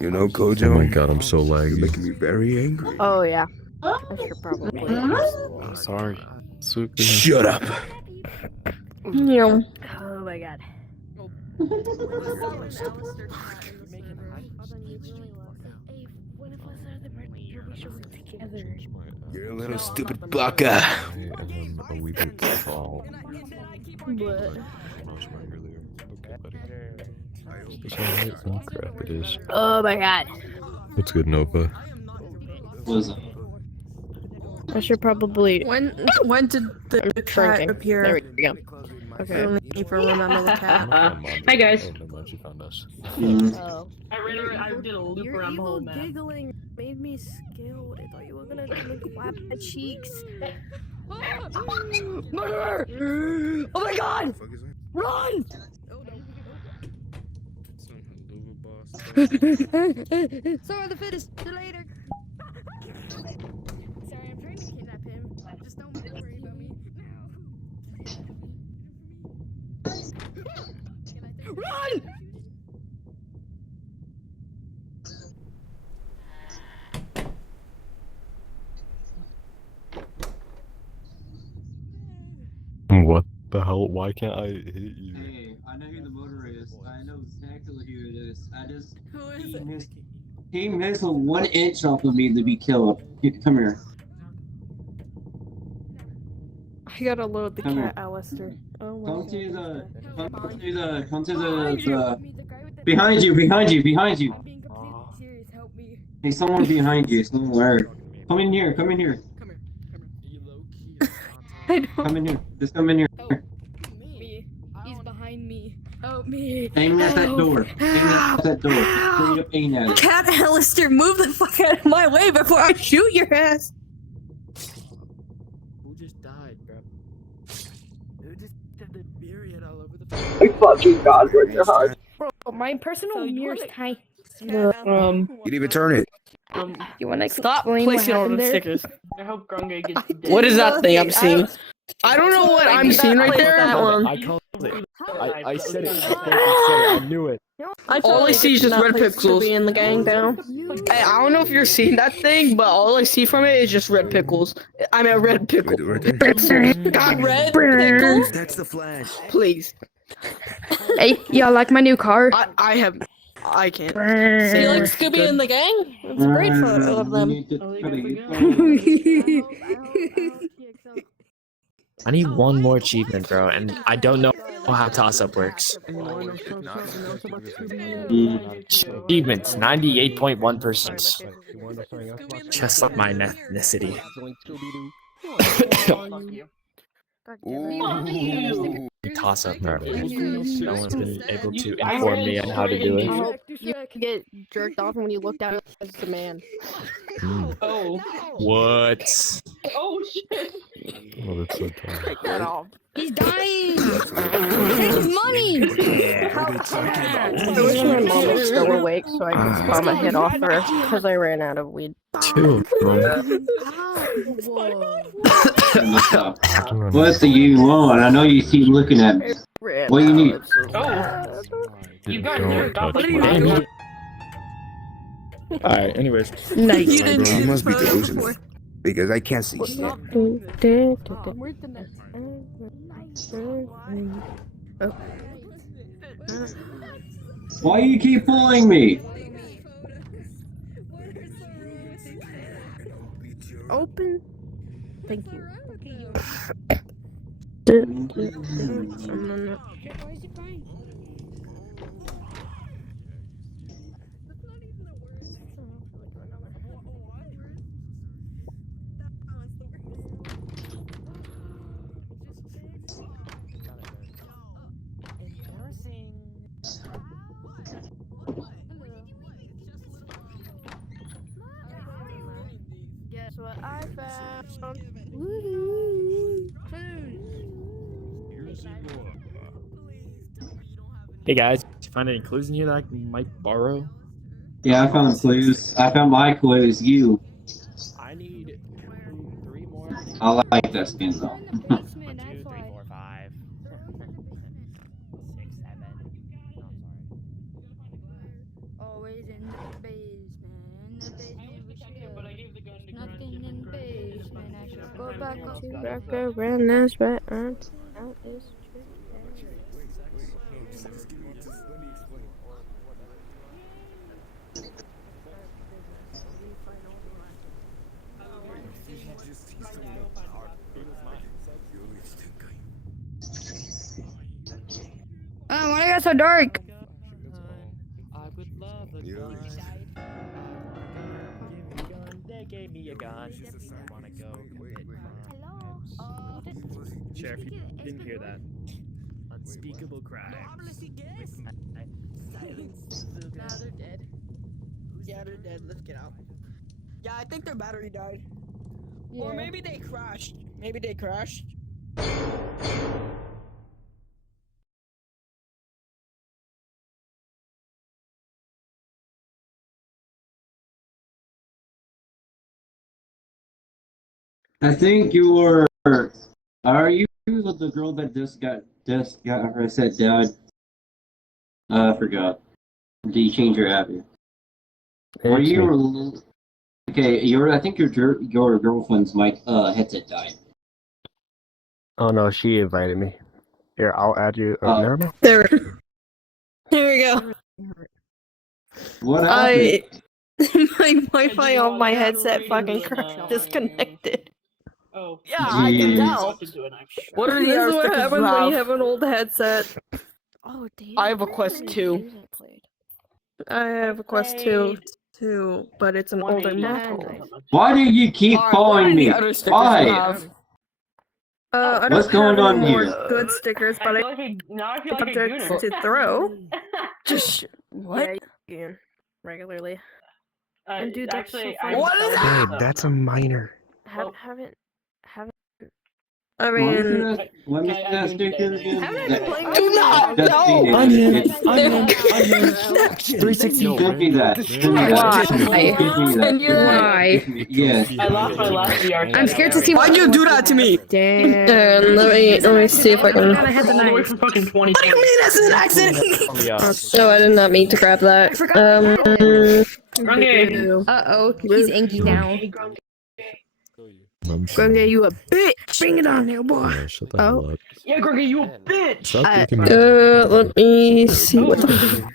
You know, Oh my Kojo, god, I'm so you're laggy. making me very angry. Oh yeah, I should probably. I'm sorry. Super. Shut up. Yeah. Oh my god. You're a little stupid baka. And then a wee bit tall. What? Okay, buddy. It's alright. Oh crap, it is. Oh my god. What's good, Nova? I should probably. When did the cat Shrinking. appear? There we go. Okay. Only for remember the cat. Hi guys. Oh, never mind, she found us. Oh. I did a loop Your around the whole evil map. giggling made me scared. I thought you were gonna come and clap my cheeks. Murderer! Oh my god! Run! Sorry, the fittest. See you later. Sorry, I'm trying to kidnap him. Just don't worry about me. Run! What the hell? Why can't I hit you? Hey, I know who the motor is. I know exactly who it is. I just Who is it? he missed a 1 inch off of me to be killed. Come here. I gotta load the Come cat, Alastor. Oh my Come god. to the Behind behind you. I'm being completely serious. Help me. There's someone behind you. Somewhere. Come in here. Come here. I don't. Come in here. Just come in here. Me. He's behind me. Help me. Aim at that door. Aim at that door. Straight up aim at it. Cat Alastor, move the fuck out of my way before I shoot your ass. Who just died, bro? Who just did the myriad all over the Fucking God, where's your heart? Bro, my personal mirror's tiny. You didn't even turn it. You wanna Stop explain what placing all happened the there? stickers. I hope Grunge gets dead. What is that thing I'm seeing? I don't know what I'm seeing right there. I called it. I said it. I knew it. All I see is just red pixels. Be in the gang down. Hey, I don't know if you're seeing that thing, but all I see from it is just red pickles. I mean, red pickle. Right there. God, red pickles. That's the flash. Please. Hey, y'all like my new car? I can't. See, You like like Scooby in the gang? It's a great photo of them. I need one more achievement, bro, and I don't know how toss-up works. Achievements, 98.1%. Just like my ethnicity. Ooh. Toss-up, bro. No one's been able to inform me on how to do it. You get jerked off when you look down as a man. Oh. What? Oh shit. Oh, that's so tough. Take that off. He's dying. Take his money. Yeah, what are you talking about? I wish my mom was still awake so I could spot my head off her because I ran out of weed. Two of them. What do you want? I know you keep looking at me. What do you need? Oh. You got Don't jerked off. touch What are my you hand. doing? Alright, anyways. Nice. You didn't Bro, see you the must be photo delusional. before. Because I can't see shit. Why you keep pulling me? Open. Thank you. Guess what I found? Woohoo! Hey guys, did you find any clues in here that I might borrow? Yeah, I found clues. I found my clues. You. I need 3 more. I like that skin though. 1, 2, 3, 4, 5, 6, 7. No, I'm sorry. Always But I gave the gun to Nothing Grant, in different basement. I should go Grant. back to back around. That's what I'm out this trip. Oh, why I got so dark? I would love a gun. Give me a gun. They gave me a gun. I wanna go commit crime. Sheriff, you didn't hear that. Unspeakable crime. Nah, they're dead. Yeah, they're dead. Let's get out. Yeah, I think their battery died. Or maybe they crashed. Maybe they crashed. I think you were. Are you the girl that just got her set down? I forgot. Did you change your app? Or It's you me. were. Okay, I think your girlfriend's mic headset died. Oh no, she invited me. Here, I'll add you. Never mind. There. Here we go. What happened? My Wi-Fi on my headset fucking disconnected. Oh. Yeah, I can Jeez. tell. What are the This other is what stickers happens you when you have? have an old headset. Oh, damn. I have a Quest 2. I have a Quest 2 too, but it's an older model. Why do you keep Alright, what are calling me? the other stickers you Why? have? I What's don't going have on any more here? good stickers, but I Now I feel have like a objects gooner. to throw. Just what? Yeah, you can regularly. Uh, And dude, that's actually, so funny. I What is Babe, that's a minor. Haven't. I Let me see mean, that. Let me see that sticker again. Haven't That- been playing do not! Just No! seen it. Onion, It's- onion, it's- 360. Give me that. Give me that. Why? Give me that. Give me that. Why? Give me- Yes. I lost my last VR. I'm scared to see Why'd you do that to me? Damn. Let me see if I can. I had the All the way knife. from fucking 2020. What do you mean that's an accident? Yeah. No, I did not mean to grab that. Grunge. Uh-oh, he's inky now. Grunge, you a bitch. Bring it on, little boy. Yeah, shut the Oh. hell up. Yeah, Grunge, you a bitch. Stop I- looking at Let me see what the